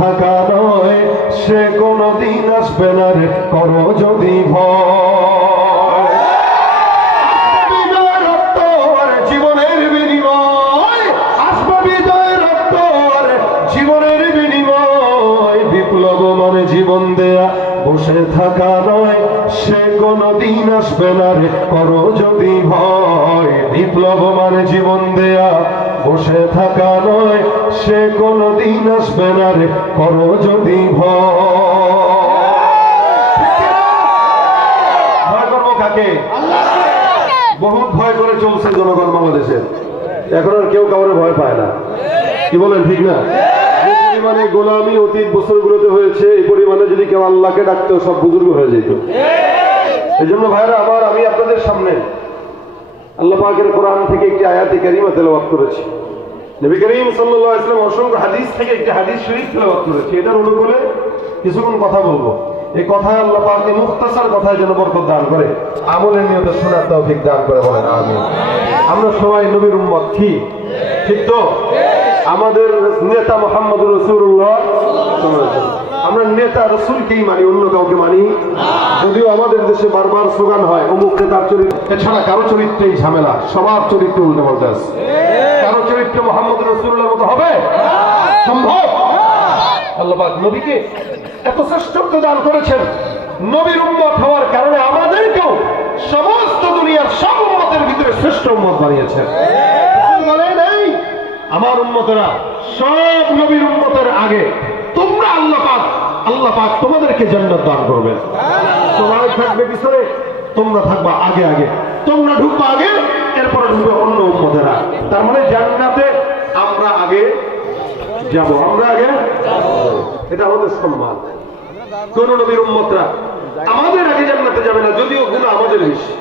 থাকা নয়, সে কোনদিন আসবে না রে, করো যদি ভয়। বিজয় রক্ত আর জীবনের বিনিময়, আসবে বিজয় রক্ত আর জীবনের বিনিময়। বিপ্লব মানে জীবন দেয়া, বসে থাকা নয়, সে কোনদিন আসবে না রে, করো যদি ভয়। বিপ্লব মানে জীবন দেয়া, বসে থাকা নয়, সে কোনদিন আসবে না রে, করো যদি ভয় করবো কাকে? বহুত ভয় করে চলছে জনগণ বাংলাদেশের, এখন আর কেউ কাউরে ভয় পায় না। কি বলেন, ঠিক না? যে পরিমাণে গোলামি অতীত বছরগুলোতে হয়েছে, এই পরিমাণে যদি কেউ আল্লাহকে ডাকতো সব বুজুর্গ হয়ে যেত। এই জন্য ভাইরা আমার, আমি আপনাদের সামনে আল্লাহ পাকের কোরআন থেকে একটি আয়াতে কারিমা তেলাওয়াত করেছি। নবী করিম সাল্লাল্লাহু আলাইহি ওয়াসাল্লাম অসংখ্য হাদিস থেকে একটি হাদিস শরীফ তেলাওয়াত করেছি। এটার অনুকূলে কিছুক্ষণ কথা বলবো। এই কথায় আল্লাহ পাক মুখতাসার কথায় যেন বরকত দান করে, আমলের নিয়তে শোনার তৌফিক দান করে, বলেন আমিন। আমরা সবাই নবীর উম্মত, কি ঠিক তো? আমাদের নেতা মুহাম্মদুর রাসূলুল্লাহ সাল্লাল্লাহু আলাইহি ওয়াসাল্লাম, আমরা নেতা রাসূলকেই মানি, অন্য কাউকে মানি। যদিও আমাদের দেশে বারবার স্লোগান হয় অমুক নেতার চরিত্র, এছাড়া কারো চরিত্রেই ঝামেলা, সবার চরিত্র উল্টে পাল্টে আছে। কারো চরিত্র মুহাম্মদুর রাসূলুল্লাহর মতো হবে সম্ভব? আল্লাহ পাক নবীকে এত শ্রেষ্ঠত্ব দান করেছেন, নবীর উম্মত হওয়ার কারণে আমাদেরকেও সমস্ত দুনিয়ার সব উম্মতের ভিতরে শ্রেষ্ঠ উম্মত বানিয়েছেন। বলেন, এই আমার উম্মতেরা সব নবীর উম্মতের আগে তোমরা আল্লাহ পাক তোমাদেরকে জান্নাত দান করবেন। সবাই থাকবে পিছনে, তোমরা থাকবা আগে আগে, তোমরা ঢুকবা আগে, এরপরে ঢুকবে অন্য উম্মতেরা। তার মানে জান্নাতে আমরা আগে যাব, আমরা আগে যাব, এটা আমাদের সম্মান। কোন নবীর উম্মতরা আমাদের আগে জান্নাতে যাবে না, যদিও গুনাহ আমাদের বেশি।